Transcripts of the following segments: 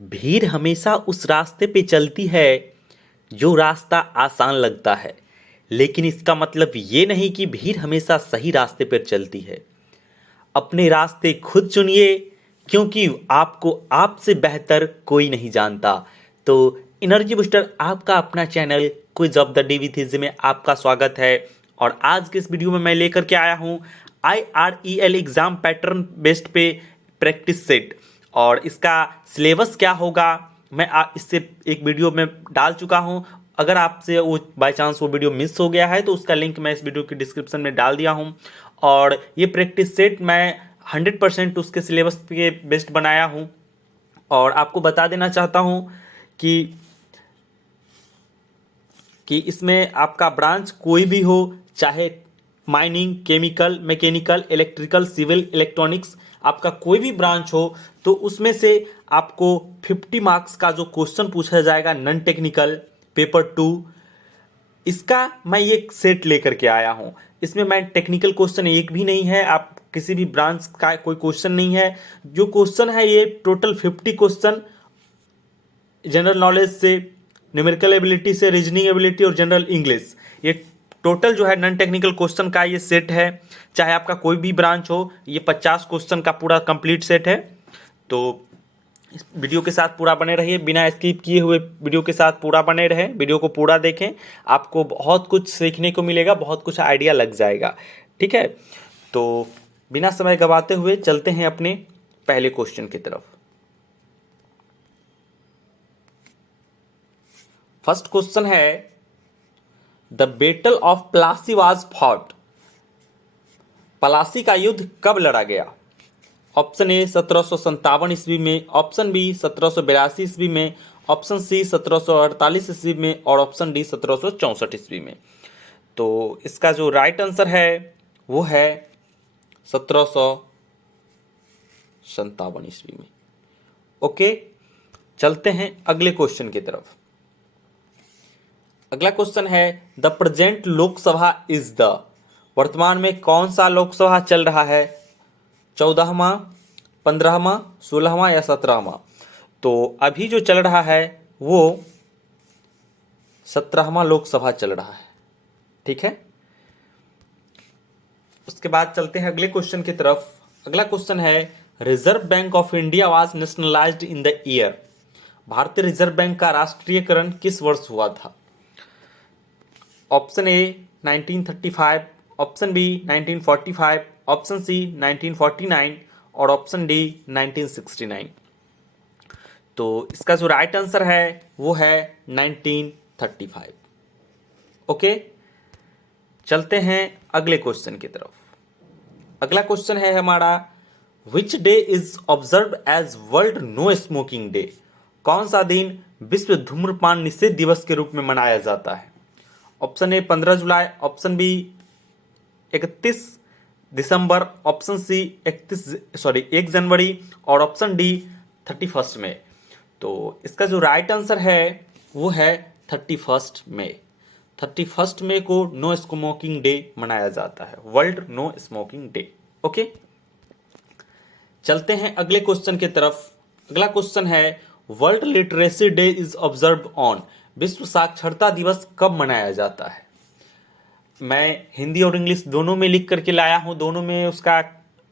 भीड़ हमेशा उस रास्ते पे चलती है जो रास्ता आसान लगता है, लेकिन इसका मतलब ये नहीं कि भीड़ हमेशा सही रास्ते पर चलती है। अपने रास्ते खुद चुनिए, क्योंकि आपको आपसे बेहतर कोई नहीं जानता। तो एनर्जी बूस्टर आपका अपना channel quiz of the day with easy में आपका स्वागत है। और आज के इस वीडियो में मैं लेकर के आया हूँ IREL एग्जाम पैटर्न बेस्ड पे प्रैक्टिस सेट, और इसका सिलेबस क्या होगा मैं इससे एक वीडियो में डाल चुका हूं। अगर आपसे वो बाय चांस वो वीडियो मिस हो गया है तो उसका लिंक मैं इस वीडियो के डिस्क्रिप्शन में डाल दिया हूं। और ये प्रैक्टिस सेट मैं 100% उसके सिलेबस के बेस्ड बनाया हूं। और आपको बता देना चाहता हूं कि इसमें आपका ब्रांच कोई भी हो, चाहे mining, chemical, mechanical, electrical, civil, electronics, आपका कोई भी ब्रांच हो तो उसमें से आपको 50 मार्क्स का जो क्वेश्चन पूछा जाएगा नॉन टेक्निकल पेपर 2, इसका मैं ये सेट लेकर के आया हूँ। इसमें मैं टेक्निकल क्वेश्चन एक भी नहीं है, आप किसी भी ब्रांच का कोई क्वेश्चन नहीं है। जो क्वेश्चन है ये टोटल 50 क्वेश्चन जनरल नॉलेज से, न्यूमेरिकल एबिलिटी से, रीजनिंग एबिलिटी और जनरल इंग्लिश, ये टोटल जो है नॉन टेक्निकल क्वेश्चन का ये सेट है। चाहे आपका कोई भी ब्रांच हो, ये 50 क्वेश्चन का पूरा कंप्लीट सेट है। तो इस वीडियो के साथ पूरा बने रहिए, बिना स्किप किए हुए वीडियो के साथ पूरा बने रहें, वीडियो को पूरा देखें, आपको बहुत कुछ सीखने को मिलेगा, बहुत कुछ आइडिया लग जाएगा। ठीक है, तो बिना समय गवाते हुए चलते हैं अपने पहले क्वेश्चन की तरफ। फर्स्ट क्वेश्चन है, the battle of Plassey was fought. Plassey का युद्ध कब लड़ा गया? ऑप्शन ए 1757 ईस्वी में, ऑप्शन बी 1782 ईस्वी में, ऑप्शन सी 1748 ईस्वी में और ऑप्शन डी 1764 ईस्वी में। तो इसका जो राइट आंसर है वो है 1757 ईस्वी में। ओके, चलते हैं अगले क्वेश्चन की तरफ। अगला क्वेश्चन है, the present Lok Sabha is the. वर्तमान में कौन सा लोकसभा चल रहा है? 14वां, 15वां, 16वां या 17वां? तो अभी जो चल रहा है वो 17वां लोकसभा चल रहा है। ठीक है, उसके बाद चलते हैं अगले क्वेश्चन की तरफ। अगला क्वेश्चन है, reserve bank of India was nationalised in the year. भारतीय रिजर्व बैंक का राष्ट्रीयकरण किस वर्ष हुआ था? Option A 1935, option B 1945, option C 1949 और ऑप्शन डी 1969। तो इसका जो राइट आंसर है वो है 1935। ओके, चलते हैं अगले क्वेश्चन की तरफ। अगला क्वेश्चन है हमारा, which day is observe as world no smoking day. कौन सा दिन विश्व धूम्रपान निषेध दिवस के रूप में मनाया जाता है? ऑप्शन ए 15 जुलाई, ऑप्शन बी 31 दिसंबर, ऑप्शन सी 1 जनवरी और ऑप्शन डी 31 मई। तो इसका जो राइट आंसर है वो है 31 मई। 31 मई को नो स्मोकिंग डे मनाया जाता है, world no smoking day. Okay, चलते हैं अगले क्वेश्चन की तरफ। अगला क्वेश्चन है, world literacy day is observe on. विश्व साक्षरता दिवस कब मनाया जाता है? मैं हिंदी और इंग्लिश दोनों में लिख करके लाया हूँ, दोनों में उसका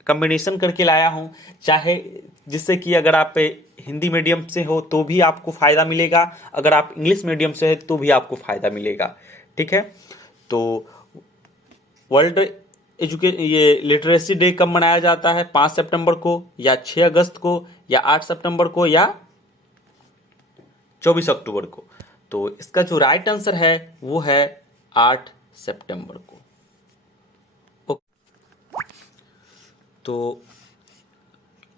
कम्बिनेशन करके लाया हूँ, चाहे जिससे कि अगर आप हिंदी मीडियम से हो तो भी आपको फ़ायदा मिलेगा, अगर आप इंग्लिश मीडियम से है तो भी आपको फ़ायदा मिलेगा। ठीक है, तो वर्ल्ड ये लिटरेसी डे कब मनाया जाता है? 5 सितंबर को या 6 अगस्त को या 8 सितंबर को या 24 अक्टूबर को? तो इसका जो राइट आंसर है वो है 8 सितंबर को। तो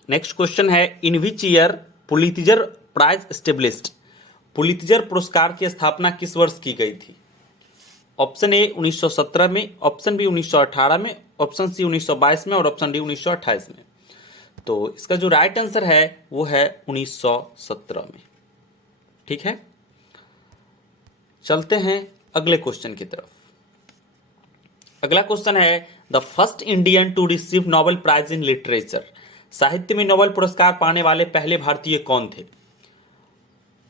नेक्स्ट क्वेश्चन है, in which year Pulitzer prize established. Pulitzer पुरस्कार की स्थापना किस वर्ष की गई थी? ऑप्शन ए 1917 में, ऑप्शन बी 1918 में, ऑप्शन सी 1922 में और ऑप्शन डी 1928 में। तो इसका जो राइट आंसर है वो है 1917 में। ठीक है, चलते हैं अगले क्वेश्चन की तरफ। अगला क्वेश्चन है, the first Indian to receive Nobel prize in literature. साहित्य में नोबेल पुरस्कार पाने वाले पहले भारतीय कौन थे?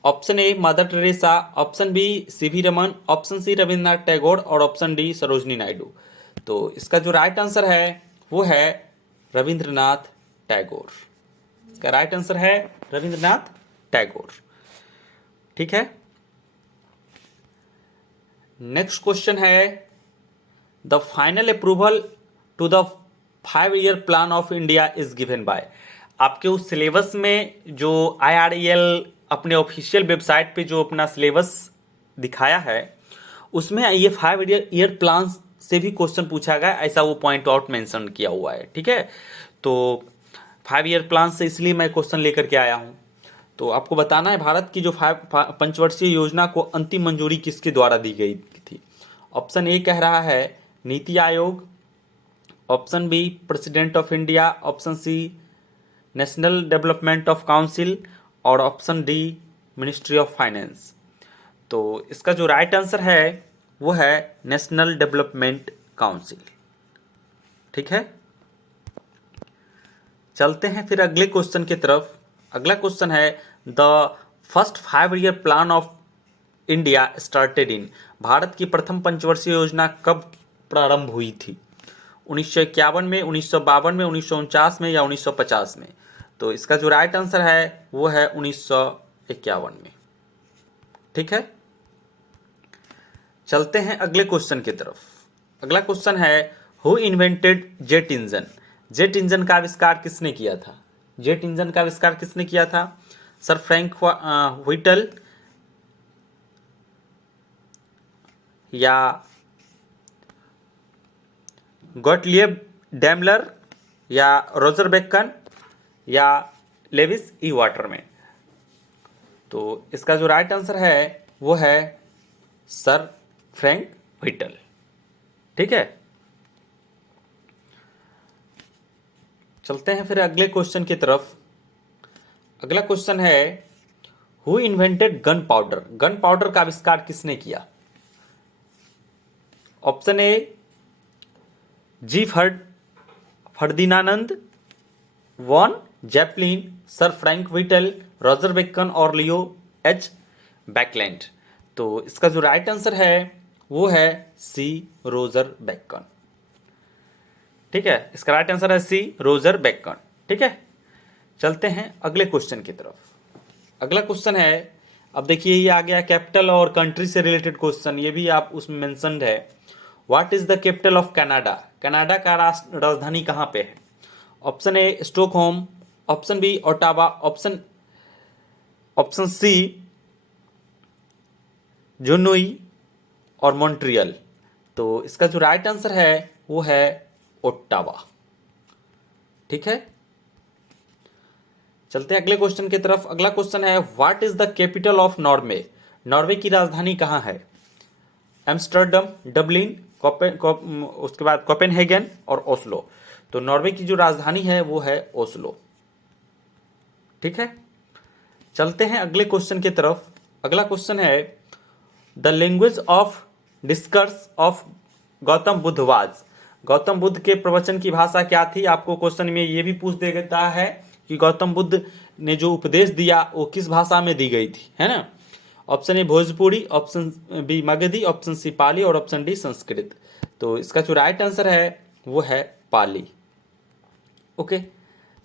Option A mother Teresa, option B C V Raman, option C Rabindranath Tagore और ऑप्शन डी सरोजनी नायडू। तो इसका जो राइट आंसर है वो है रविंद्रनाथ टैगोर। इसका राइट आंसर है रविंद्रनाथ टैगोर। ठीक है, नेक्स्ट क्वेश्चन है the final approval to the 5 year plan of India is given by. आपके उस सिलेबस में जो IREL अपने ऑफिशियल वेबसाइट पे जो अपना सिलेबस दिखाया है उसमें ये 5 ईयर प्लान से भी क्वेश्चन पूछा गया, ऐसा वो पॉइंट आउट मेंशन किया हुआ है। ठीक है, तो 5 ईयर प्लान से इसलिए मैं क्वेश्चन लेकर के आया हूँ। तो आपको बताना है भारत की जो पंचवर्षीय योजना को अंतिम मंजूरी किसके द्वारा दी गई थी। ऑप्शन ए कह रहा है NITI Aayog, option B president of India, option C national development of council और option D ministry of finance. तो इसका जो राइट आंसर है वो है नेशनल डेवलपमेंट काउंसिल। ठीक है, चलते हैं फिर अगले क्वेश्चन की तरफ। अगला क्वेश्चन है the first 5 year plan of India started in. Bharat की प्रथम पंचवर्षीय योजना कब प्रारंभ हुई थी? 1951 में, 1952 में, 1949 में या 1950 में? तो इसका जो राइट आंसर है वो है 1951 में। ठीक है, चलते हैं अगले क्वेश्चन की तरफ। अगला क्वेश्चन है who invented jet engine. Jet engine का आविष्कार किसने किया था? जेट इंजन का आविष्कार किसने किया था? सर फ्रैंक व्हिटल या गॉटलिब डैमलर या रोजर बेकन या लेविस ई वाटरमैन? तो इसका जो राइट आंसर है वो है सर फ्रैंक व्हिटल। ठीक है, चलते हैं फिर अगले क्वेश्चन की तरफ। अगला क्वेश्चन है who invented gun powder. Gun powder का आविष्कार किसने किया? Option A G Ferdinand von Zeppelin, sir Frank Whittle, Roger Bacon और लियो एच बैकलैंड। तो इसका जो राइट आंसर है वो है सी रोजर बेकन। ठीक है, इसका राइट आंसर है सी रोजर बेकन। ठीक है, चलते हैं अगले क्वेश्चन की तरफ। अगला क्वेश्चन है, अब देखिए ये आ गया कैपिटल और कंट्री से रिलेटेड क्वेश्चन, ये भी आप उसमें मेंशन्ड है। What is the capital of Canada. Canada का राजधानी कहाँ पे है? Option A Stockholm, option B Ottawa, option C Juneau और मॉन्ट्रियल। तो इसका जो राइट आंसर है वो है ओट्टावा। ठीक है, चलते हैं अगले क्वेश्चन की तरफ। अगला क्वेश्चन है what is the capital of Norway. Norway की राजधानी कहाँ है? एम्स्टर्डम, डबलिन, उसके बाद कोपेनहेगन और ओस्लो। तो नॉर्वे की जो राजधानी है वो है ओस्लो। ठीक है, चलते हैं अगले क्वेश्चन की तरफ। अगला क्वेश्चन है the language of डिस्कर्स of Gautam Buddha was. Gautam Buddha के प्रवचन की भाषा क्या थी? आपको क्वेश्चन में ये भी पूछ देता है कि गौतम बुद्ध ने जो उपदेश दिया वो किस भाषा में दी गई थी, है ना। Option A Bhojpuri, option B Magadhi, option C Pali और ऑप्शन डी संस्कृत। तो इसका जो राइट आंसर है वो है पाली। ओके,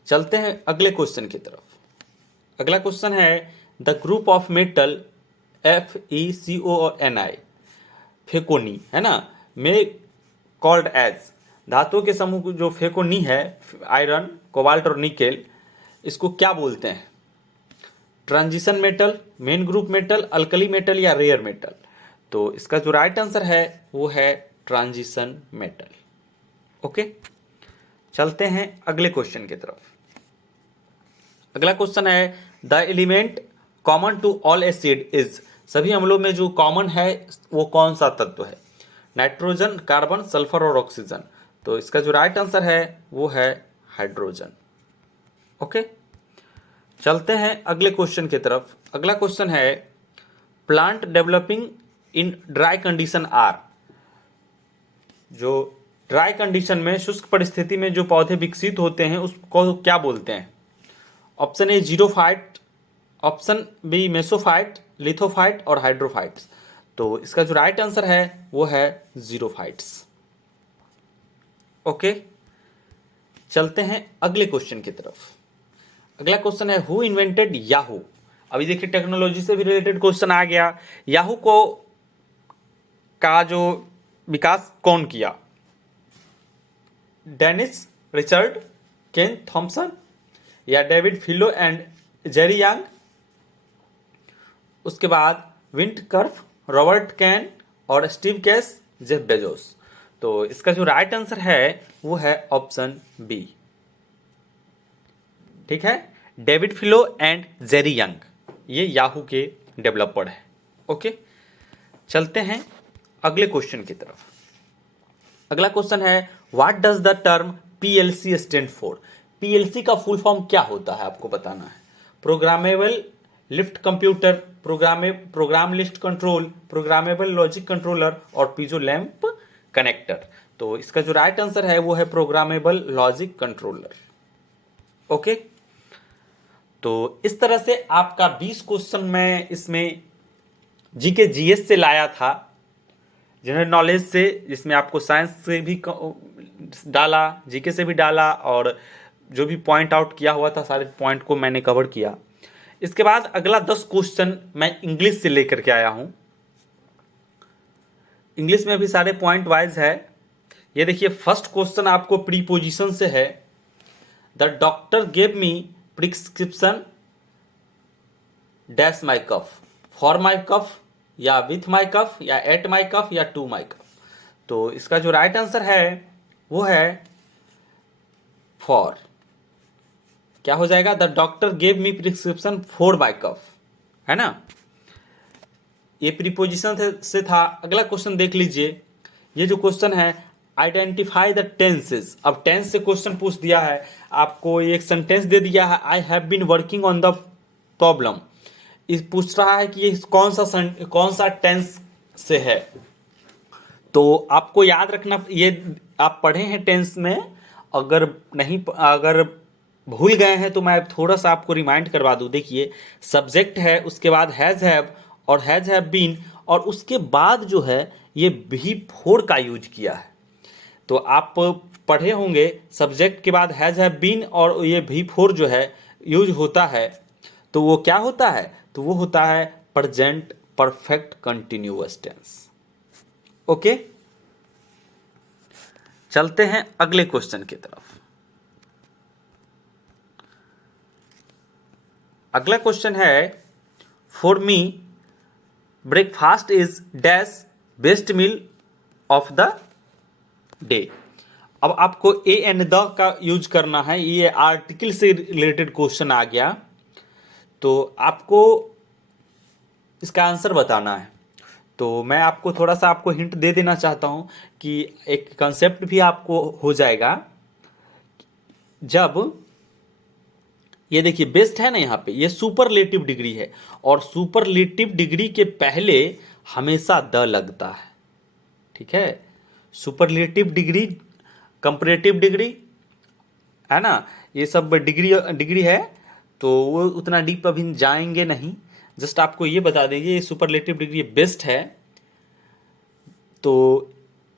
चलते हैं अगले क्वेश्चन की तरफ। अगला क्वेश्चन है the group of metal FeCO फेकोनी, है ना, में कॉल्ड एज। धातुओं के समूह जो फेकोनी है, आयरन, कोबाल्ट और निकेल, इसको क्या बोलते हैं? Transition metal, main group metal, alkali metal या रेयर मेटल? तो इसका जो राइट आंसर है वो है ट्रांजिशन मेटल। ओके, चलते हैं अगले क्वेश्चन की तरफ। अगला क्वेश्चन है the element common to all acid is. सभी अम्लों में जो कॉमन है वो कौन सा तत्व है? नाइट्रोजन, कार्बन, सल्फर और ऑक्सीजन। तो इसका जो राइट आंसर है वो है हाइड्रोजन। ओके, चलते हैं अगले क्वेश्चन की तरफ। अगला क्वेश्चन है plant developing in dry condition are. जो ड्राई कंडीशन में, शुष्क परिस्थिति में जो पौधे विकसित होते हैं उसको क्या बोलते हैं? Option A xerophyte, option B mesophyte, lithophyte और हाइड्रोफाइट्स। तो इसका जो राइट आंसर है वो है जीरोफाइट्स। ओके, चलते हैं अगले क्वेश्चन की तरफ। अगला क्वेश्चन है हु इन्वेंटेड याहू। अभी देखिए टेक्नोलॉजी से भी रिलेटेड क्वेश्चन आ गया। याहू को का जो विकास कौन किया? डेनिस रिचर्ड, केन थॉमसन या David Filo and Jerry young. उसके बाद विंट कर्फ, रॉबर्ट कैन और स्टीव कैश, जेफ बेजोस। तो इसका जो राइट आंसर है वो है ऑप्शन बी। ठीक है, David Filo and Jerry Yang, ये याहू के डेवलपर है। ओके, चलते हैं अगले क्वेश्चन की तरफ। अगला क्वेश्चन है what does the term PLC stand for. PLC का फुल फॉर्म क्या होता है आपको बताना है। Programmable lift computer, program list control, programmable logic controller और पीजो लैंप कनेक्टर। तो इसका जो राइट आंसर है वो है प्रोग्रामेबल लॉजिक कंट्रोलर। ओके, तो इस तरह से आपका 20 क्वेश्चन मैं इसमें जीके जीएस से लाया था, जनरल नॉलेज से, जिसमें आपको साइंस से भी डाला, जीके से भी डाला और जो भी पॉइंट आउट किया हुआ था सारे पॉइंट को मैंने कवर किया। इसके बाद अगला 10 क्वेश्चन मैं इंग्लिश से लेकर के आया हूं। इंग्लिश में भी सारे पॉइंट वाइज है। ये देखिए फर्स्ट क्वेश्चन आपको प्रीपोजिशन से है। The doctor gave me prescription dash my cough, for my cough या विथ माई कफ या एट माई कफ या टू माई कफ। तो इसका जो राइट आंसर है वो है फॉर। क्या हो जाएगा? The doctor gave me prescription for my cough, है ना। ये प्रीपोजिशन से था। अगला क्वेश्चन देख लीजिए। ये जो क्वेश्चन है आइडेंटिफाई द टेंसेस। अब टेंस से क्वेश्चन पूछ दिया है, आपको एक सेंटेंस दे दिया है, I have been working on the problem. इस पूछ रहा है कि ये कौन सा टेंस से है। तो आपको याद रखना, ये आप पढ़े हैं टेंस में, अगर भूल गए हैं तो मैं थोड़ा सा आपको रिमाइंड करवा दूं। देखिए सब्जेक्ट है, उसके बाद हैज हैव और हैज हैव बीन, और उसके बाद जो है ये भी फोर का यूज किया है। तो आप पढ़े होंगे सब्जेक्ट के बाद हैज हैव बीन और ये भी फोर जो है यूज होता है। तो वो क्या होता है? तो वो होता है present perfect continuous tense. Okay, चलते हैं अगले क्वेश्चन की तरफ। अगला क्वेश्चन है for me breakfast is dash best meal of the day. अब आपको ए एंड द का यूज करना है। ये आर्टिकल से रिलेटेड क्वेश्चन आ गया, तो आपको इसका आंसर बताना है। तो मैं आपको थोड़ा सा आपको हिंट दे देना चाहता हूं कि एक कंसेप्ट भी आपको हो जाएगा। जब ये देखिए बेस्ट है ना, यहाँ पे ये सुपरलेटिव डिग्री है और सुपरलेटिव डिग्री के पहले हमेशा द लगता है। ठीक है, सुपरलेटिव डिग्री, कंपैरेटिव डिग्री, है ना, ये सब डिग्री है। तो वो उतना डीप अभी जाएंगे नहीं, जस्ट आपको ये बता देंगे ये सुपरलेटिव डिग्री बेस्ट है, तो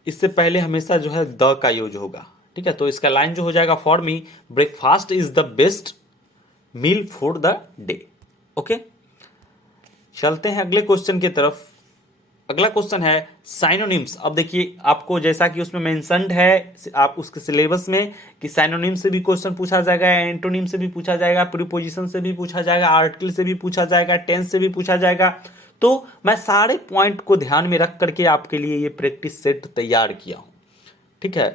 इससे पहले हमेशा जो है द का यूज होगा। ठीक है, तो इसका लाइन जो हो जाएगा for me breakfast is the best meal for the day. Okay, चलते हैं अगले क्वेश्चन की तरफ। अगला क्वेश्चन है साइनोनिम्स। अब देखिए आपको जैसा कि उसमें मेंशन्ड है आप उसके सिलेबस में कि साइनोनिम से भी क्वेश्चन पूछा जाएगा, एंटोनिम से भी पूछा जाएगा, प्रीपोजिशन से भी पूछा जाएगा, आर्टिकल से भी पूछा जाएगा, टेंस से भी पूछा जाएगा। तो मैं सारे पॉइंट को ध्यान में रख करके आपके लिए ये प्रैक्टिस सेट तैयार किया हूं। ठीक है,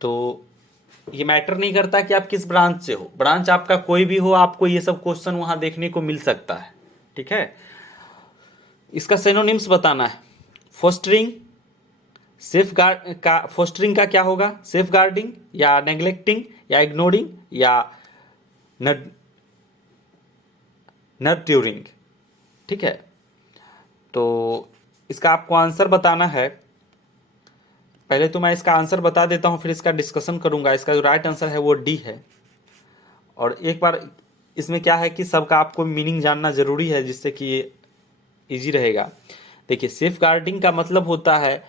तो ये मैटर नहीं करता कि आप किस ब्रांच से हो, ब्रांच आपका कोई भी हो, आपको ये सब क्वेश्चन वहां देखने को मिल सकता है। ठीक है, इसका सिनोनिम्स बताना है। फोस्टरिंग, सेफगार्ड का, फोस्टरिंग का क्या होगा? सेफगार्डिंग या नेग्लेक्टिंग या इग्नोरिंग या नर्ट्यूरिंग। ठीक है, तो इसका आपको आंसर बताना है। पहले तो मैं इसका आंसर बता देता हूं, फिर इसका डिस्कशन करूंगा। इसका जो राइट आंसर है वो डी है। और एक बार इसमें क्या है कि सबका आपको मीनिंग जानना जरूरी है, जिससे कि ये इजी रहेगा। देखिए, सेफ गार्डिंग का मतलब होता है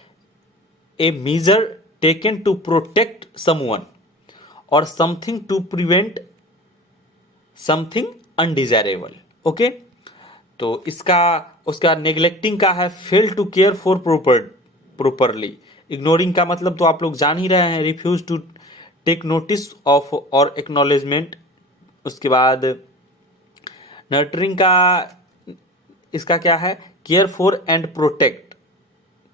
a measure taken to protect someone और something to prevent something undesirable. Okay, तो इसका उसका नेग्लेक्टिंग का है fail to care for properly. Ignoring का मतलब तो आप लोग जान ही रहे हैं, refuse to take notice of और एक्नॉलेजमेंट। उसके बाद नर्टरिंग का इसका क्या है, केयर फॉर एंड प्रोटेक्ट,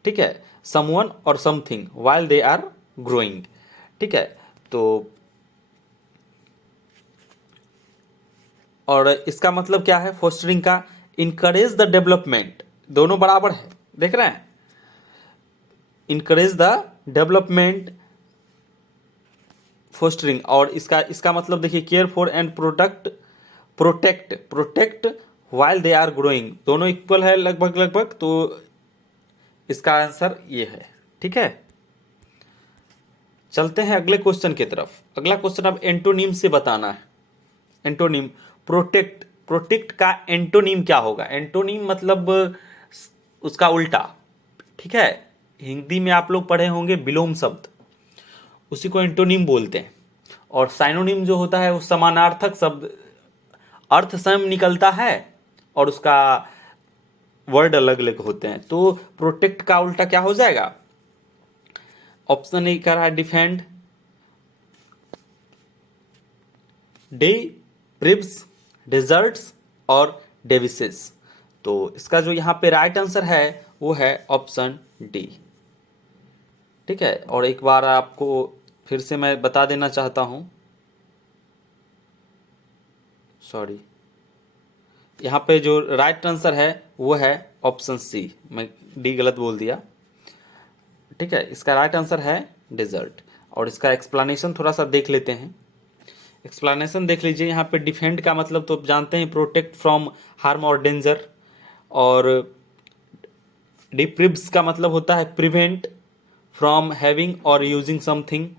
ठीक है, समवन और something while they are growing, ठीक है। तो और इसका मतलब क्या है, फोस्टरिंग का इनकरेज द डेवलपमेंट, दोनों बराबर है, देख रहे हैं, इनकरेज द डेवलपमेंट फोस्टरिंग। और इसका मतलब देखिए, care for and protect while they are growing, दोनों इक्वल है लगभग लगभग, तो इसका आंसर ये है, ठीक है। चलते हैं अगले क्वेश्चन की तरफ। अगला क्वेश्चन अब एंटोनिम से बताना है। एंटोनिम, प्रोटेक्ट का एंटोनिम क्या होगा? एंटोनिम मतलब उसका उल्टा, ठीक है। हिंदी में आप लोग पढ़े होंगे विलोम शब्द, उसी को एंटोनिम बोलते हैं। और साइनोनिम जो होता है वो समानार्थक शब्द, अर्थ सेम निकलता है और उसका वर्ड अलग अलग होते हैं। तो प्रोटेक्ट का उल्टा क्या हो जाएगा? ऑप्शन ए कह रहा है डिफेंड, डिप्रिव्स, डेजर्ट्स और डेविसेस। तो इसका जो यहाँ पे राइट आंसर है वो है ऑप्शन डी, ठीक है। और एक बार आपको फिर से मैं बता देना चाहता हूं, सॉरी, यहाँ पे जो राइट आंसर है वो है ऑप्शन सी, मैं डी गलत बोल दिया, ठीक है। इसका राइट आंसर है डेजर्ट। और इसका एक्सप्लेनेशन थोड़ा सा देख लेते हैं। एक्सप्लेनेशन देख लीजिए, यहाँ पे डिफेंड का मतलब तो जानते हैं, प्रोटेक्ट फ्रॉम हार्म और डेंजर। और डिप्रिव्स का मतलब होता है प्रिवेंट फ्रॉम हैविंग और यूजिंग समथिंग।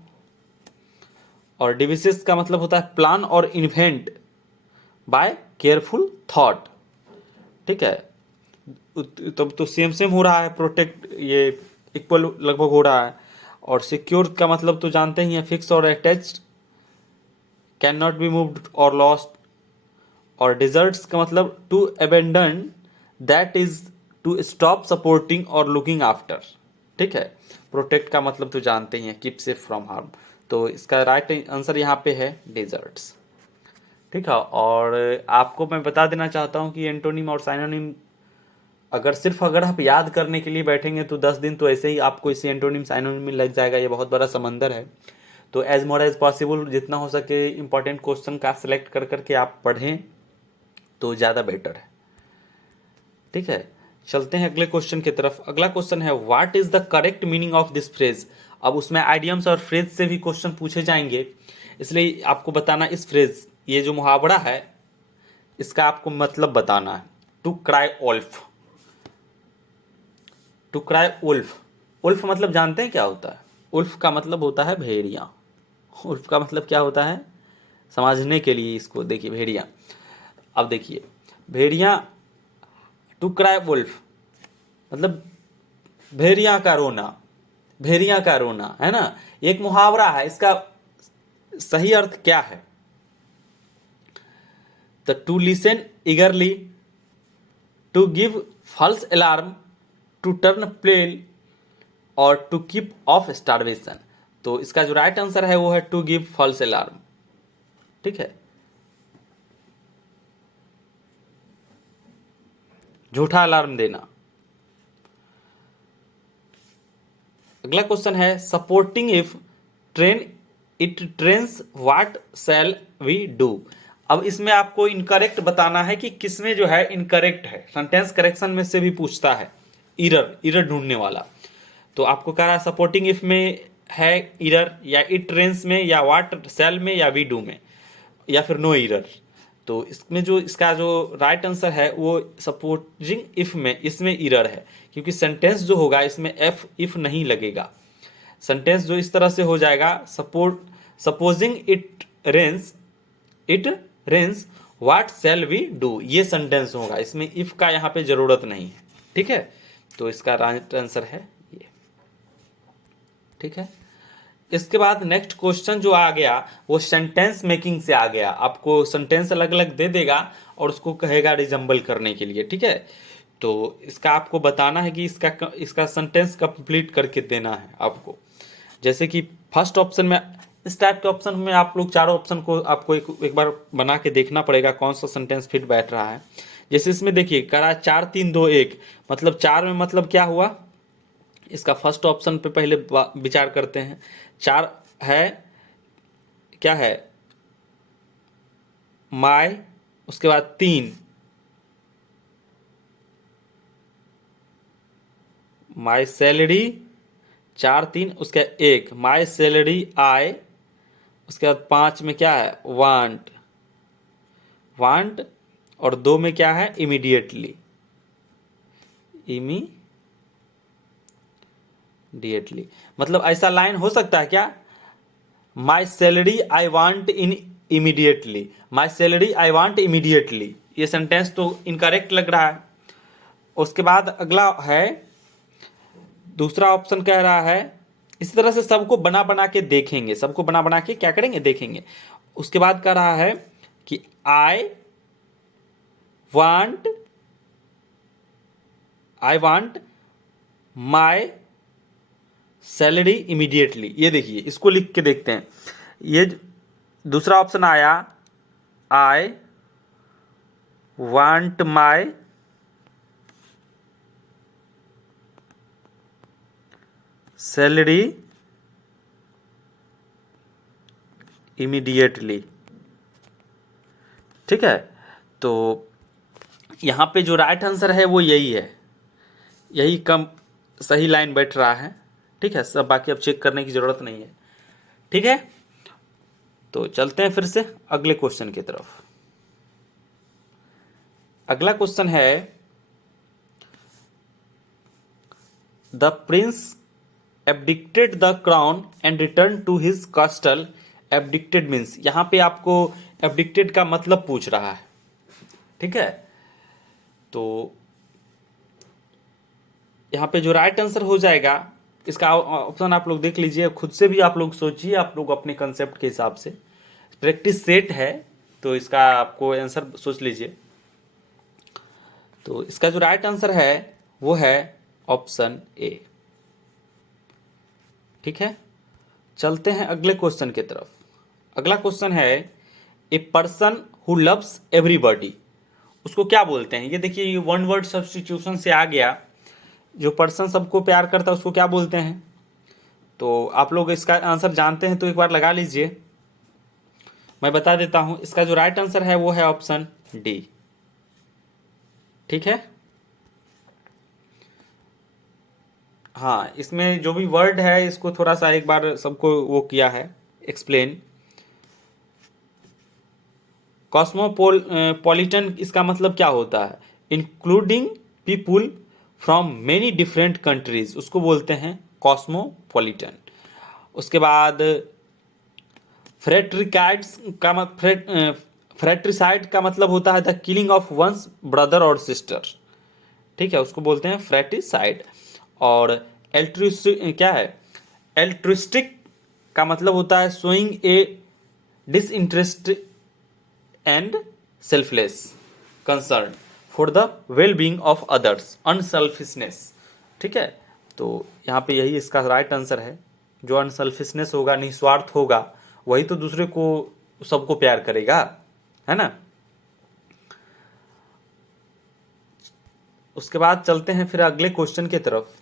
और डिविसेस का मतलब होता है प्लान और इन्वेंट बाय केयरफुल थॉट, ठीक है। तब तो सेम सेम हो रहा है, प्रोटेक्ट ये इक्वल लगभग हो रहा है। और सिक्योर का मतलब तो जानते ही हैं, फिक्स और attached, can not be moved और लॉस्ट। और डिजर्ट्स का मतलब to abandon, that is to stop supporting और लुकिंग आफ्टर, ठीक है। प्रोटेक्ट का मतलब तो जानते ही हैं, कीप सेफ फ्रॉम हार्म। तो इसका राइट आंसर यहाँ पे है डिजर्ट्स, ठीक है। और आपको मैं बता देना चाहता हूँ कि एंटोनिम और साइनोनिम अगर आप याद करने के लिए बैठेंगे तो 10 दिन तो ऐसे ही आपको इसी एंटोनिम साइनोनिम में लग जाएगा। ये बहुत बड़ा समंदर है। तो एज मोर एज पॉसिबल जितना हो सके इंपॉर्टेंट क्वेश्चन का सिलेक्ट कर करके आप पढ़ें तो ज़्यादा बेटर है, ठीक है। चलते हैं अगले क्वेश्चन की तरफ। अगला क्वेश्चन है what is the correct meaning of this phrase. अब उसमें आइडियम्स और फ्रेज से भी क्वेश्चन पूछे जाएंगे, इसलिए आपको बताना इस फ्रेज, ये जो मुहावरा है इसका आपको मतलब बताना है। To cry wolf, to cry wolf, wolf मतलब जानते हैं क्या होता है? उल्फ का मतलब होता है भेड़िया। उल्फ का मतलब क्या होता है समझने के लिए इसको देखिए, भेड़िया। अब देखिए, भेड़िया, टू क्राई उल्फ मतलब भेड़िया का रोना, भेड़िया का रोना, है ना। एक मुहावरा है, इसका सही अर्थ क्या है? The to listen eagerly, to give false alarm, to turn pale और टू कीप ऑफ स्टारवेशन। तो इसका जो राइट आंसर है वो है टू गिव फॉल्स अलार्म, ठीक है, झूठा अलार्म देना। अगला क्वेश्चन है supporting if train it trains what shall we do. अब इसमें आपको इनकरेक्ट बताना है कि किसमें जो है इनकरेक्ट है। सेंटेंस करेक्शन में से भी पूछता है, इरर ढूंढने वाला। तो आपको कह रहा है सपोर्टिंग इफ में है इरर, या इट ट्रेन्स में, या व्हाट शैल में, या वी डू में, या फिर नो इरर। तो इसमें जो इसका जो राइट आंसर है वो सपोर्टिंग इफ में, इसमें इरर है, क्योंकि सेंटेंस जो होगा इसमें एफ इफ नहीं लगेगा। सेंटेंस जो इस तरह से हो जाएगा, supposing it rains what shall we do, ये सेंटेंस होगा, इसमें इफ का यहाँ पे जरूरत नहीं है। ठीक है, तो इसका राइट आंसर है ये। ठीक है, इसके बाद नेक्स्ट क्वेश्चन जो आ गया वो सेंटेंस मेकिंग से आ गया। आपको सेंटेंस अलग अलग दे देगा और उसको कहेगा रिजम्बल करने के लिए। ठीक है, तो इसका आपको बताना है कि इसका सेंटेंस कंप्लीट करके देना है आपको। जैसे कि फर्स्ट ऑप्शन में, इस टाइप के ऑप्शन में आप लोग चारों ऑप्शन को आपको एक बार बना के देखना पड़ेगा कौन सा सेंटेंस फिट बैठ रहा है। जैसे इसमें देखिए करा 4 3 2 1, मतलब 4 में मतलब क्या हुआ, इसका फर्स्ट ऑप्शन पे पहले विचार करते हैं। 4 है, क्या है, माय, उसके बाद 3 माय सैलरी, 4 3 उसके 1 माय सैलरी आई, उसके बाद 5 में क्या है, वांट, वांट, और 2 में क्या है, इमीडिएटली, इमीडिएटली। मतलब ऐसा लाइन हो सकता है क्या, my salary I want in immediately, my salary I want immediately, ये सेंटेंस तो इनकरेक्ट लग रहा है। उसके बाद अगला है, दूसरा ऑप्शन कह रहा है, इसी तरह से सबको बना बना के देखेंगे, सबको बना बना के क्या करेंगे, देखेंगे। उसके बाद कह रहा है कि I want my salary immediately. ये देखिए, इसको लिख के देखते हैं। ये दूसरा ऑप्शन आया, I want my salary immediately. ठीक है, तो यहाँ पे जो राइट आंसर है वो यही है, यही कम सही लाइन बैठ रहा है। ठीक है, सब बाकी अब चेक करने की ज़रूरत नहीं है। ठीक है, तो चलते हैं फिर से अगले क्वेश्चन की तरफ। अगला क्वेश्चन है, the prince abdicated the crown and return to his castle. Abdicated means, यहाँ पे आपको एब्डिक्टेड का मतलब पूछ रहा है। ठीक है, तो यहाँ पे जो राइट आंसर हो जाएगा, इसका ऑप्शन आप लोग देख लीजिए, खुद से भी आप लोग सोचिए, आप लोग अपने कंसेप्ट के हिसाब से। प्रैक्टिस सेट है, तो इसका आपको आंसर सोच लीजिए। तो इसका जो राइट आंसर है वो है ऑप्शन ए। ठीक है, चलते हैं अगले क्वेश्चन की तरफ। अगला क्वेश्चन है, a person who loves everybody, उसको क्या बोलते हैं। ये देखिए, ये वन वर्ड सब्स्टिट्यूशन से आ गया। जो पर्सन सबको प्यार करता है उसको क्या बोलते हैं, तो आप लोग इसका आंसर जानते हैं तो एक बार लगा लीजिए। मैं बता देता हूं, इसका जो राइट आंसर है वो है ऑप्शन डी। ठीक है, हाँ, इसमें जो भी वर्ड है इसको थोड़ा सा एक बार सबको वो किया है एक्सप्लेन। कॉस्मोपॉलिटन इसका मतलब क्या होता है, including people from many different countries, उसको बोलते हैं कॉस्मोपॉलिटन। उसके बाद फ्रेट्रिसाइड का मतलब होता है the killing of one's brother और सिस्टर। ठीक है, उसको बोलते हैं फ्रेट्रिसाइड। और क्या है, एल्ट्रिस्टिक का मतलब होता है showing A disinterest and selfless concern for the well being of others, unselfishness. ठीक है, तो यहाँ पे यही इसका राइट आंसर है। जो अनसेल्फिशनेस होगा, निस्वार्थ होगा, वही तो दूसरे को, सबको प्यार करेगा, है ना। उसके बाद चलते हैं फिर अगले क्वेश्चन की तरफ।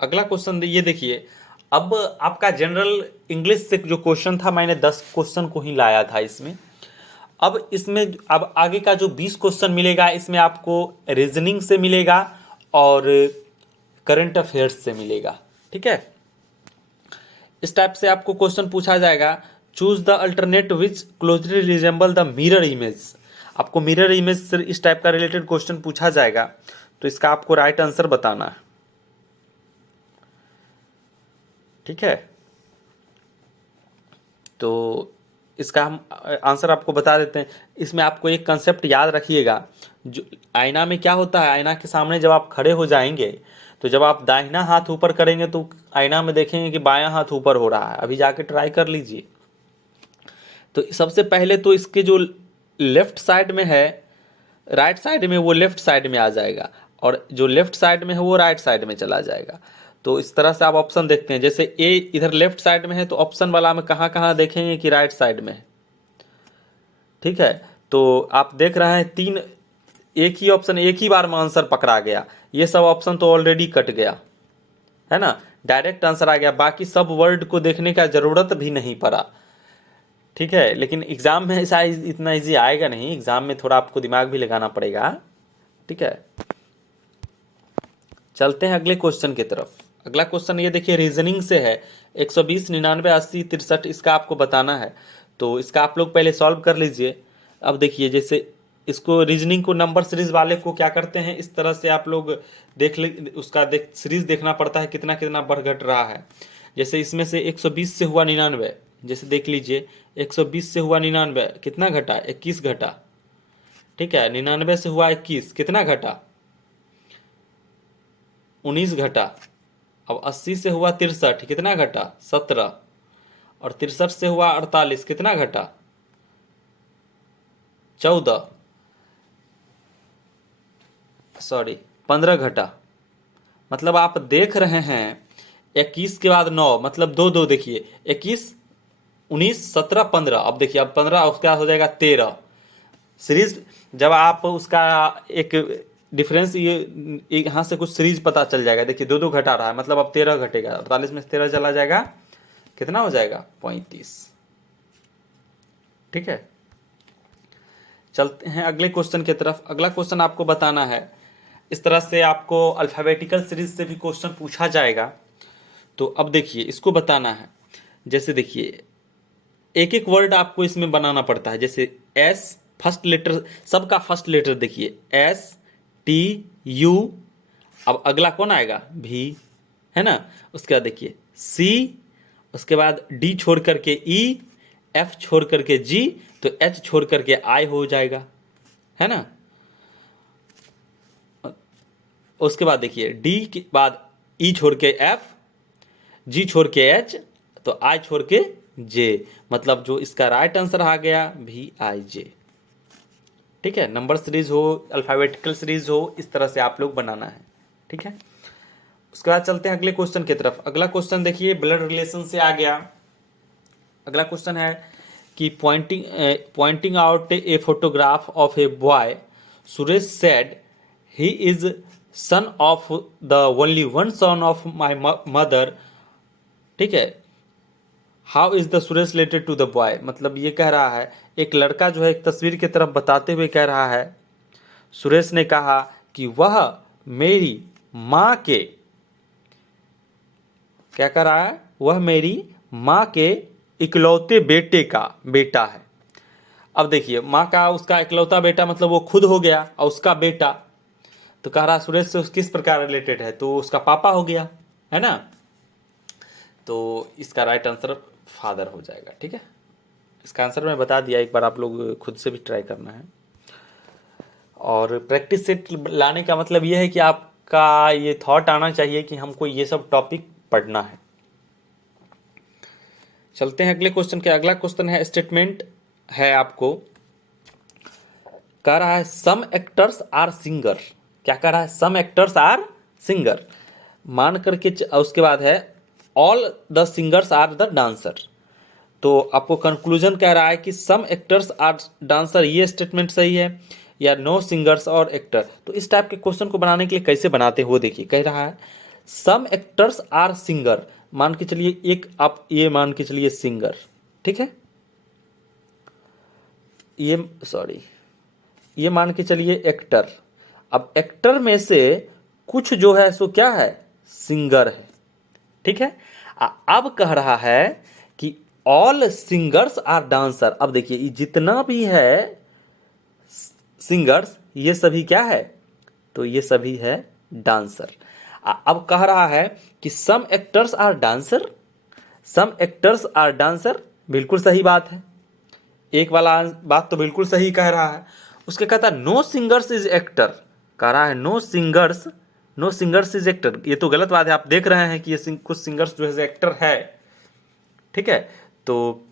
अगला क्वेश्चन ये देखिए, अब आपका जनरल इंग्लिश से जो क्वेश्चन था, मैंने 10 क्वेश्चन को ही लाया था इसमें। अब इसमें अब आगे का जो 20 क्वेश्चन मिलेगा, इसमें आपको रीजनिंग से मिलेगा और करंट अफेयर्स से मिलेगा। ठीक है, इस टाइप से आपको क्वेश्चन पूछा जाएगा, choose the alternate which closely resemble the mirror image. आपको मिरर इमेज से इस टाइप का रिलेटेड क्वेश्चन पूछा जाएगा, तो इसका आपको राइट आंसर बताना है। ठीक है, तो इसका हम आंसर आपको बता देते हैं। इसमें आपको एक कंसेप्ट याद रखिएगा, जो आईना में क्या होता है, आईना के सामने जब आप खड़े हो जाएंगे तो जब आप दाहिना हाथ ऊपर करेंगे तो आईना में देखेंगे कि बायां हाथ ऊपर हो रहा है। अभी जाके ट्राई कर लीजिए। तो सबसे पहले तो इसके जो लेफ्ट साइड में है, राइट साइड में, वो लेफ्ट साइड में आ जाएगा, और जो लेफ्ट साइड में है वो राइट साइड में चला जाएगा। तो इस तरह से आप ऑप्शन देखते हैं। जैसे ए इधर लेफ्ट साइड में है तो ऑप्शन वाला में कहाँ कहाँ देखेंगे कि राइट साइड में है। ठीक है, तो आप देख रहे हैं तीन, एक ही ऑप्शन एक ही बार में आंसर पकड़ा गया। ये सब ऑप्शन तो ऑलरेडी कट गया है ना, डायरेक्ट आंसर आ गया। बाकी सब वर्ड को देखने का जरूरत भी नहीं पड़ा। ठीक है, लेकिन एग्जाम में ऐसा इतना इजी आएगा नहीं, एग्जाम में थोड़ा आपको दिमाग भी लगाना पड़ेगा। ठीक है, चलते हैं अगले क्वेश्चन की तरफ। अगला क्वेश्चन ये देखिए, रीजनिंग से है। 120, 99, 80, 63 इसका आपको बताना है। तो इसका आप लोग पहले सॉल्व कर लीजिए। अब देखिए, जैसे इसको रीजनिंग को नंबर सीरीज वाले को क्या करते हैं, इस तरह से आप लोग देख ले, उसका सीरीज देखना पड़ता है कितना कितना बढ़ घट रहा है। जैसे इसमें से 120 से हुआ 99, जैसे देख लीजिए 120 से हुआ 99, कितना घटा, 21 घटा। ठीक है, 99 से हुआ 21, कितना घटा, 19 घटा। अब 80 से हुआ 63, कितना घटा, 17। और 63 से हुआ 48, कितना घटा, 14, सॉरी 15 घटा। मतलब आप देख रहे हैं 21 के बाद 9, मतलब दो दो, देखिए 21, 19, 17, 15। अब देखिए, अब 15 उसके बाद हो जाएगा 13। सीरीज जब आप उसका एक डिफरेंस, ये यहाँ से कुछ सीरीज पता चल जाएगा। देखिए दो दो घटा रहा है, मतलब अब 13 घटेगा। 48 में से 13 चला जाएगा, कितना हो जाएगा, 35। ठीक है, चलते हैं अगले क्वेश्चन की तरफ। अगला क्वेश्चन आपको बताना है। इस तरह से आपको अल्फाबेटिकल सीरीज से भी क्वेश्चन पूछा जाएगा। तो अब देखिए, इसको बताना है। जैसे देखिए, एक एक वर्ड आपको इसमें बनाना पड़ता है। जैसे एस, फर्स्ट लेटर, सबका फर्स्ट लेटर देखिए, एस, टी, यू। अब अगला कौन आएगा, भी, है ना। उसके बाद देखिए सी, उसके बाद डी छोड़ करके ई, एफ छोड़ करके जी, तो एच छोड़ करके आई हो जाएगा, है ना। उसके बाद देखिए डी के बाद ई छोड़ के एफ, जी छोड़ के एच, तो आई छोड़ के जे। मतलब जो इसका राइट आंसर आ गया, भी आई जे। ठीक है, नंबर सीरीज हो, अल्फाबेटिकल सीरीज हो, इस तरह से आप लोग बनाना है। ठीक है, उसके बाद चलते हैं अगले क्वेश्चन की तरफ। अगला क्वेश्चन देखिए, ब्लड रिलेशन से आ गया। अगला क्वेश्चन है कि pointing out a photograph of a boy, Suresh said he is son of the only one son of my mother. ठीक है, how is the Suresh related to the boy. मतलब ये कह रहा है, एक लड़का जो है एक तस्वीर की तरफ बताते हुए कह रहा है, सुरेश ने कहा कि वह मेरी माँ के, क्या कर रहा है, वह मेरी माँ के इकलौते बेटे का बेटा है। अब देखिए, माँ का उसका इकलौता बेटा मतलब वो खुद हो गया, और उसका बेटा, तो कह रहा सुरेश से किस प्रकार रिलेटेड है, तो उसका पापा हो गया, है ना। तो इसका राइट आंसर फादर हो जाएगा। ठीक है, इसका आंसर मैं बता दिया, एक बार आप लोग खुद से भी ट्राई करना है। और प्रैक्टिस सेट लाने का मतलब ये है कि आपका ये थॉट आना चाहिए कि हमको ये सब टॉपिक पढ़ना है। चलते हैं अगले क्वेश्चन के। अगला क्वेश्चन है, स्टेटमेंट है आपको, कह रहा है सम एक्टर्स आर सिंगर। क्या कह रहा है, सम एक्टर्स आर सिंगर। मान करके उसके बाद है all the singers are the dancer. तो आपको कंक्लूजन कह रहा है कि सम एक्टर्स आर डांसर, ये स्टेटमेंट सही है, या नो सिंगर्स और एक्टर। तो इस टाइप के क्वेश्चन को बनाने के लिए कैसे बनाते हो, देखिए कह रहा है सम एक्टर्स आर सिंगर, मान के चलिए एक आप ये मान के चलिए सिंगर। ठीक है, ये मान के चलिए एक्टर। अब एक्टर में से कुछ जो है सो क्या है, सिंगर है। ठीक है, अब कह रहा है कि ऑल सिंगर्स आर डांसर। अब देखिए ये जितना भी है सिंगर्स, ये सभी क्या है, तो ये सभी है डांसर। अब कह रहा है कि some actors are dancer, some actors are dancer, बिल्कुल सही बात है। एक वाला बात तो बिल्कुल सही कह रहा है। उसके कहता है नो सिंगर्स इज एक्टर, कह रहा है नो सिंगर्स इज एक्टर। ये तो गलत बात है, आप देख रहे हैं कि ये कुछ सिंगर्स जो है एक्टर है। ठीक है, तो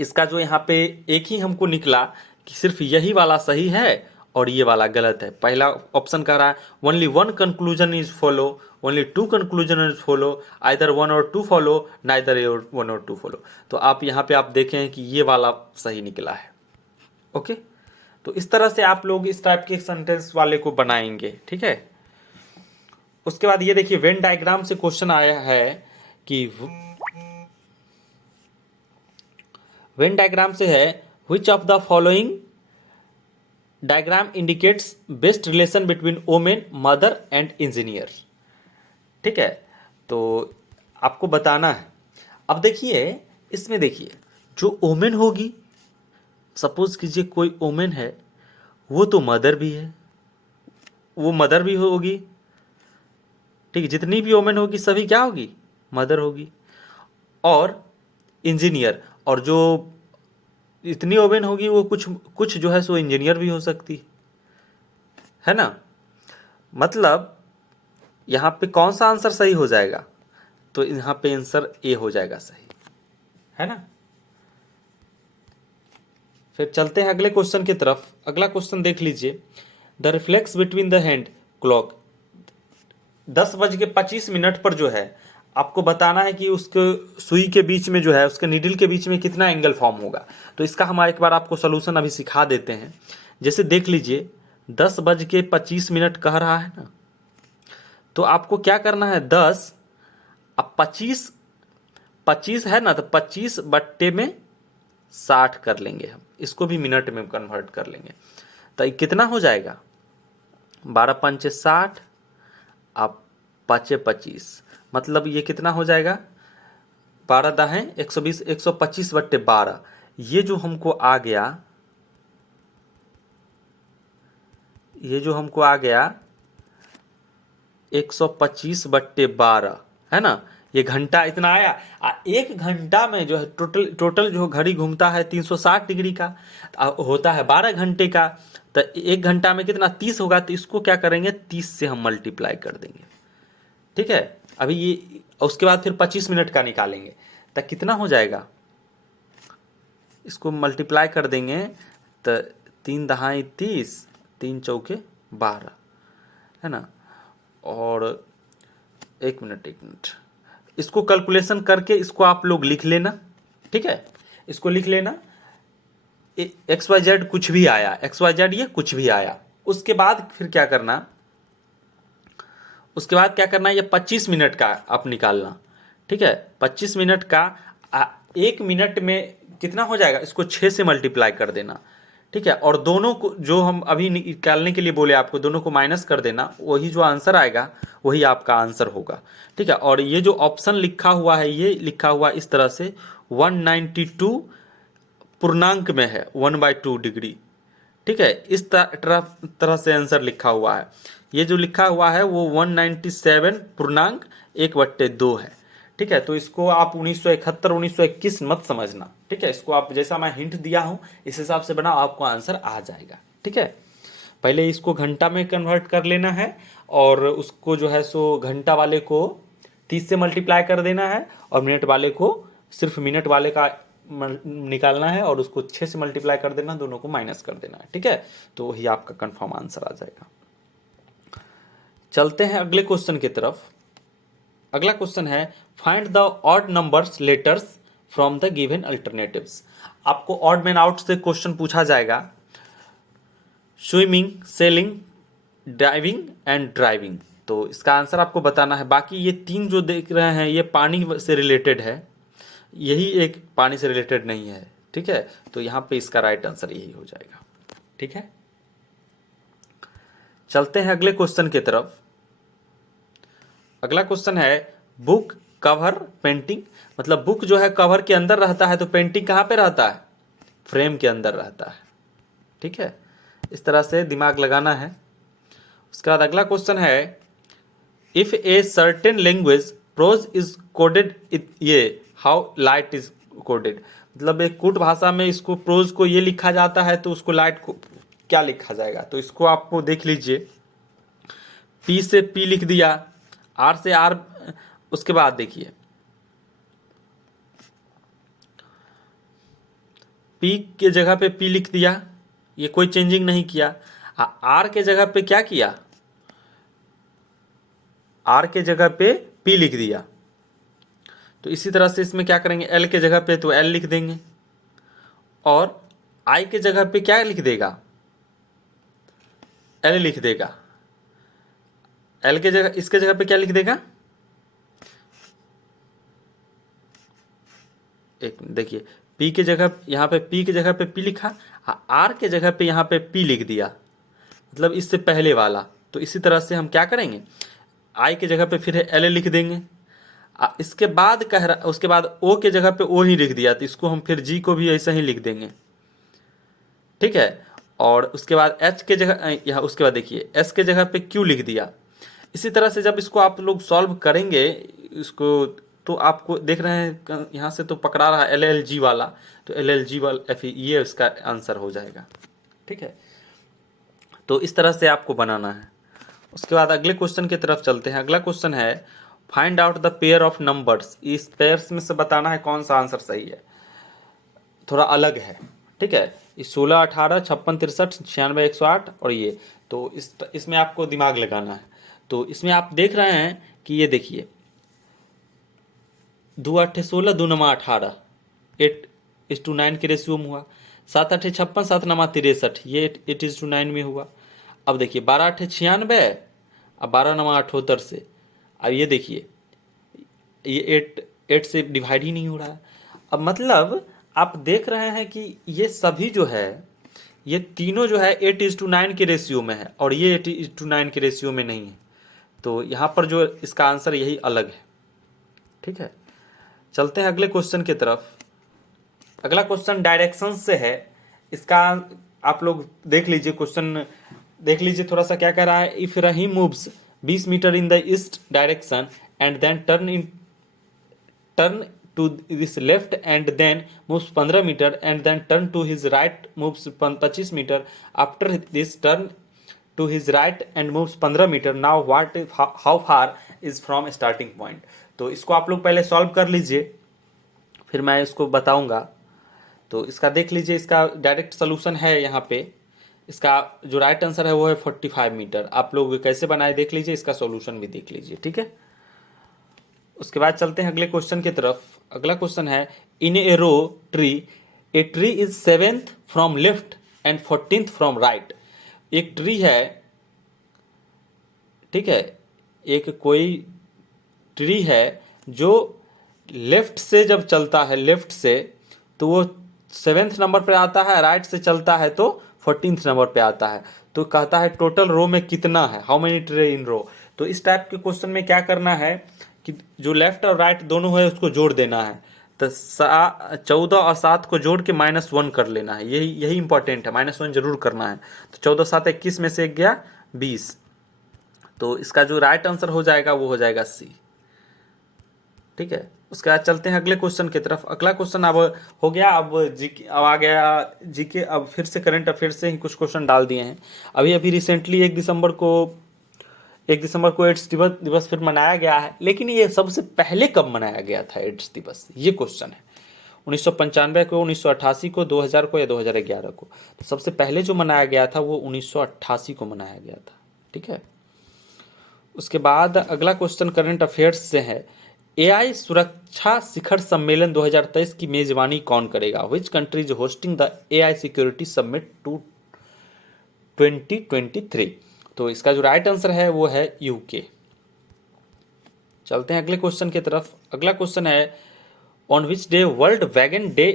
इसका जो यहाँ पे एक ही हमको निकला कि सिर्फ यही वाला सही है और ये वाला गलत है। पहला ऑप्शन कह रहा है only one conclusion is follow, only two conclusion is follow, either one और टू फॉलो, नाइदर वन और टू फॉलो। तो आप यहाँ पे आप देखें कि ये वाला सही निकला है। ओके, तो इस तरह से आप लोग इस टाइप के सेंटेंस वाले को बनाएंगे। ठीक है, उसके बाद ये देखिए वेन डायग्राम से क्वेश्चन आया है कि वेन डायग्राम से है which of the following diagram indicates best relation between women, mother and engineer. ठीक है, तो आपको बताना है। अब देखिए इसमें देखिए जो वोमेन होगी, सपोज कीजिए कोई वोमेन है, वो तो मदर भी है, वो मदर भी होगी। ठीक है, जितनी भी वोमेन होगी सभी क्या होगी, मदर होगी। और इंजीनियर, और जो इतनी वोमेन होगी वो कुछ जो है सो इंजीनियर भी हो सकती है ना। मतलब यहाँ पे कौन सा आंसर सही हो जाएगा, तो यहाँ पे आंसर ए हो जाएगा सही, है ना। फिर चलते हैं अगले क्वेश्चन की तरफ। अगला क्वेश्चन देख लीजिए, the reflex between the hand clock 10:25 पर जो है आपको बताना है कि उसके सुई के बीच में जो है, उसके नीडल के बीच में कितना एंगल फॉर्म होगा। तो इसका हम एक बार आपको सोल्यूशन अभी सिखा देते हैं। जैसे देख लीजिए 10:25 कह रहा है ना, तो आपको क्या करना है 10, अब 25 है ना, तो 25/60 कर लेंगे हम, इसको भी मिनट में कन्वर्ट कर लेंगे। तो ये कितना हो जाएगा, 12×5 = 60, अब 5 × 25, मतलब ये कितना हो जाएगा, 12×10 = 120, 125/12। ये जो हमको आ गया, ये जो हमको आ गया 125/12 है ना, ये घंटा इतना आया। 1 घंटा में जो है टोटल जो घड़ी घूमता है 360 डिग्री का, होता है 12 घंटे का। तो 1 घंटा में कितना 30 होगा, तो इसको क्या करेंगे 30 से हम मल्टीप्लाई कर देंगे। ठीक है, अभी ये उसके बाद फिर 25 मिनट का निकालेंगे, तो कितना हो जाएगा, इसको मल्टीप्लाई कर देंगे तो 3×10 = 30, 3×4 = 12 है ना। और एक मिनट इसको कैलकुलेशन करके इसको आप लोग लिख लेना। ठीक है, इसको लिख लेना, XYZ कुछ भी आया, XYZ ये कुछ भी आया। उसके बाद फिर क्या करना, उसके बाद क्या करना, ये 25 मिनट का आप निकालना। ठीक है, 25 मिनट का 1 मिनट में कितना हो जाएगा, इसको 6 से मल्टीप्लाई कर देना। ठीक है, और दोनों को जो हम अभी निकालने के लिए बोले आपको, दोनों को माइनस कर देना, वही जो आंसर आएगा वही आपका आंसर होगा। ठीक है, और ये जो ऑप्शन लिखा हुआ है, ये लिखा हुआ इस तरह से 192 पूर्णांक में है 1/2 डिग्री। ठीक है, इस तरह से आंसर लिखा हुआ है। ये जो लिखा हुआ है वो 197 पूर्णांक 1/2 है। ठीक है, तो इसको आप 1971 1921 मत समझना। ठीक है, इसको आप जैसा मैं हिंट दिया हूं इस हिसाब से बनाओ, आपको आंसर आ जाएगा। ठीक है, पहले इसको घंटा में कन्वर्ट कर लेना है, और उसको जो है सो घंटा वाले को 30 से मल्टीप्लाई कर देना है, और मिनट वाले को सिर्फ मिनट वाले का निकालना है, और उसको 6 से मल्टीप्लाई कर देना, दोनों को माइनस कर देना है। ठीक है, तो वही आपका कंफर्म आंसर आ जाएगा। चलते हैं अगले क्वेश्चन की तरफ। अगला क्वेश्चन है find the odd numbers letters from the given alternatives. आपको ऑड मैन आउट से क्वेश्चन पूछा जाएगा, swimming, selling, diving and driving. तो इसका आंसर आपको बताना है। बाकी ये 3 जो देख रहे हैं ये पानी से रिलेटेड है, यही एक पानी से रिलेटेड नहीं है। ठीक है, तो यहाँ पे इसका राइट आंसर यही हो जाएगा। ठीक है, चलते हैं अगले क्वेश्चन की तरफ। अगला क्वेश्चन है बुक कवर पेंटिंग, मतलब बुक जो है कवर के अंदर रहता है, तो पेंटिंग कहाँ पे रहता है, फ्रेम के अंदर रहता है। ठीक है, इस तरह से दिमाग लगाना है। उसके बाद अगला क्वेश्चन है if a certain language prose is coded, ये हाउ लाइट इज कोडेड, मतलब एक कुट भाषा में इसको प्रोज को ये लिखा जाता है, तो उसको लाइट को क्या लिखा जाएगा, तो इसको आपको देख लीजिए। पी से पी लिख दिया, आर से आर, उसके बाद देखिए पी के जगह पे पी लिख दिया, ये कोई चेंजिंग नहीं किया। आर के जगह पे क्या किया, आर के जगह पे पी लिख दिया। तो इसी तरह से इसमें क्या करेंगे, एल के जगह पे तो एल लिख देंगे, और आई के जगह पे क्या लिख देगा, एल लिख देगा। एल के जगह, इसके जगह पे क्या लिख देगा, एक देखिए पी के जगह, यहाँ पे पी के जगह पे पी लिखा, आर के जगह पे यहाँ पे पी लिख दिया, मतलब इससे पहले वाला। तो इसी तरह से हम क्या करेंगे, आई के जगह पे फिर एल लिख देंगे। इसके बाद कह रहा, उसके बाद ओ के जगह पे ओ ही लिख दिया, तो इसको हम फिर जी को भी ऐसा ही लिख देंगे, ठीक है। और उसके बाद एच के जगह, यहाँ उसके बाद देखिए एस के जगह पे क्यू लिख दिया। इसी तरह से जब इसको आप लोग सॉल्व करेंगे इसको, तो आपको देख रहे हैं यहाँ से तो पकड़ा रहा है एल एल जी वाला, तो एल एल जी वाला एफ, ये इसका आंसर हो जाएगा, ठीक है। तो इस तरह से आपको बनाना है। उसके बाद अगले क्वेश्चन की तरफ चलते हैं। अगला क्वेश्चन है find out the pair of numbers. इस पेयर्स में से बताना है कौन सा आंसर सही है, थोड़ा अलग है, ठीक है। इस 16, 18, 56, 63, 96, 108 और ये, तो इसमें आपको दिमाग लगाना है। तो इसमें आप देख रहे हैं कि ये देखिए 2 8 16, 2 9 18, 8:9 के रेशियो में हुआ। 7 8 56, 7 9 63, ये 8:9 में हुआ। अब देखिए 12 8 96, अब 12 9 78 से, अब ये देखिए ये 8 से डिवाइड ही नहीं हो रहा है। अब मतलब आप देख रहे हैं कि ये सभी जो है, ये तीनों जो है 8:9 के रेशियो में है, और ये 8:9 के रेशियो में नहीं है। तो यहाँ पर जो इसका आंसर यही अलग है, ठीक है। चलते हैं अगले क्वेश्चन की तरफ। अगला क्वेश्चन डायरेक्शन से है। इसका आप लोग देख लीजिए, क्वेश्चन देख लीजिए थोड़ा सा क्या कह रहा है। If Rahim moves 20 metre in the east direction and then turn to his left and then moves 15 meter and then turn to his right moves 25 meter, after this turn to his right and moves 15 meter, now what how far is from starting point। तो इसको आप लोग पहले solve कर लीजिए, फिर मैं इसको बताऊंगा। तो इसका देख लीजिए, इसका डायरेक्ट सोल्यूशन है यहाँ पे। इसका जो राइट आंसर है वो है 45 मीटर। आप लोग कैसे बनाए देख लीजिए, इसका सॉल्यूशन भी देख लीजिए, ठीक है। उसके बाद चलते हैं अगले क्वेश्चन की तरफ। अगला क्वेश्चन है in a row tree, a tree is 7th from left and 14th from right. एक ट्री है, ठीक है, एक कोई ट्री है जो लेफ्ट से जब चलता है, लेफ्ट से तो वो 7th नंबर पे आता है, राइट से चलता है तो 14th नंबर पे आता है। तो कहता है टोटल रो में कितना है, हाउ मेनी ट्री इन रो। तो इस टाइप के क्वेश्चन में क्या करना है कि जो लेफ्ट और राइट दोनों है उसको जोड़ देना है। तो 14 और 7 को जोड़ के -1 कर लेना है, यही इंपॉर्टेंट है, -1 जरूर करना है। तो 14 7 21 में से एक गया 20। तो इसका जो राइट आंसर हो जाएगा वो हो जाएगा सी, ठीक है। उसके बाद चलते हैं अगले क्वेश्चन की तरफ। अगला क्वेश्चन अब हो गया, अब जीके अब आ गया जीके। अब फिर से करंट अफेयर से ही कुछ क्वेश्चन डाल दिए हैं। अभी रिसेंटली 1 दिसंबर को एड्स दिवस फिर मनाया गया है, लेकिन ये सबसे पहले कब मनाया गया था एड्स दिवस, ये क्वेश्चन है। 1995 को, 1988 को, 2000 को या 2011 को। तो सबसे पहले जो मनाया गया था वो 1988 को मनाया गया था, ठीक है। उसके बाद अगला क्वेश्चन करंट अफेयर्स से है। एआई सुरक्षा शिखर सम्मेलन 2023 की मेजबानी कौन करेगा। Which country is hosting the AI security summit 2023। तो इसका जो राइट आंसर है वो है यूके। चलते हैं अगले क्वेश्चन की तरफ। अगला क्वेश्चन है on which day world wagon day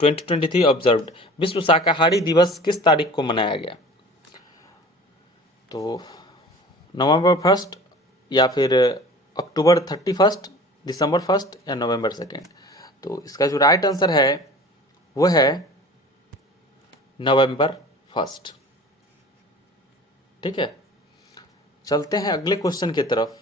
2023 observed. विश्व शाकाहारी दिवस किस तारीख को मनाया गया। तो नवंबर 1 या फिर अक्टूबर 31, दिसंबर 1 या नवंबर 2। तो इसका जो राइट आंसर है वो है नवंबर 1, ठीक है। चलते हैं अगले क्वेश्चन की तरफ।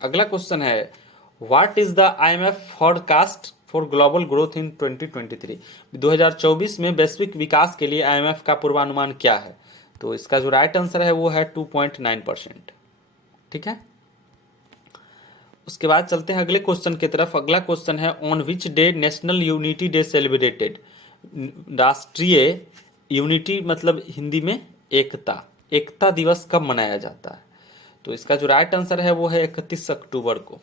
अगला क्वेश्चन है what is the IMF forecast for global growth in 2023। 2024 में वैश्विक विकास के लिए आईएमएफ का पूर्वानुमान क्या है? तो इसका जो राइट आंसर है वो है 2.9%। ठीक है, उसके बाद चलते हैं अगले क्वेश्चन की तरफ। अगला क्वेश्चन है, on which day national unity day celebrated? राष्ट्रीय यूनिटी मतलब हिंदी में एकता, एकता दिवस कब मनाया जाता है? तो इसका जो राइट आंसर है वो है 31 अक्टूबर को।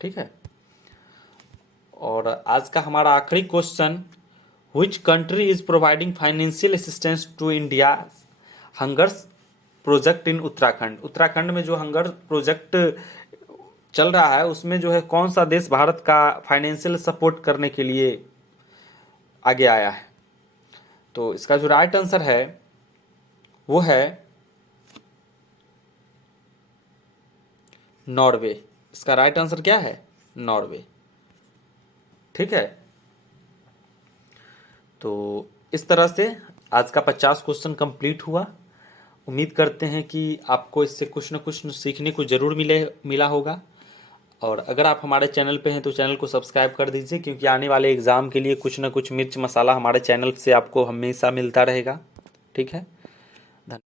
ठीक है, और आज का हमारा आखिरी question, which country is providing financial assistance to India hungers project in Uttarakhand? Uttarakhand में जो हंगर प्रोजेक्ट चल रहा है उसमें जो है कौन सा देश भारत का फाइनेंशियल सपोर्ट करने के लिए आगे आया है? तो इसका जो राइट आंसर है वो है नॉर्वे। इसका राइट आंसर क्या है? नॉर्वे। ठीक है, तो इस तरह से आज का 50 क्वेश्चन कंप्लीट हुआ। उम्मीद करते हैं कि आपको इससे कुछ न कुछ सीखने को जरूर मिला होगा। और अगर आप हमारे चैनल पे हैं तो चैनल को सब्सक्राइब कर दीजिए, क्योंकि आने वाले एग्ज़ाम के लिए कुछ न कुछ मिर्च मसाला हमारे चैनल से आपको हमेशा मिलता रहेगा। ठीक है।